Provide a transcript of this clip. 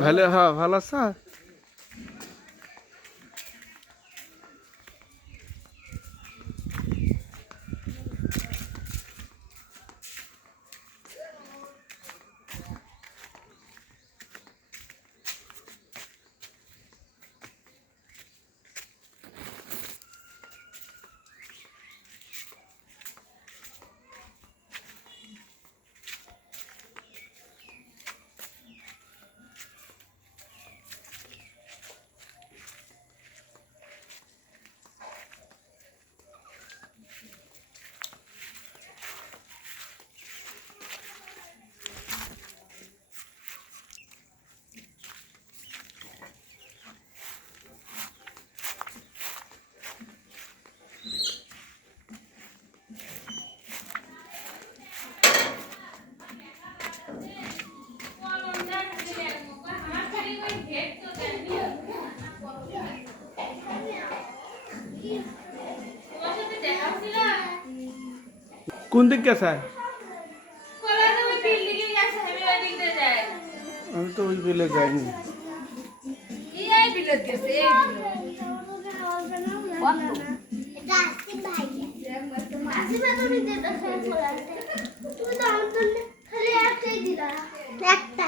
ভালো হ্যাঁ ভালো আছো? কোন দিক গেছে আমি তো ওই বিলে যাইনি একটা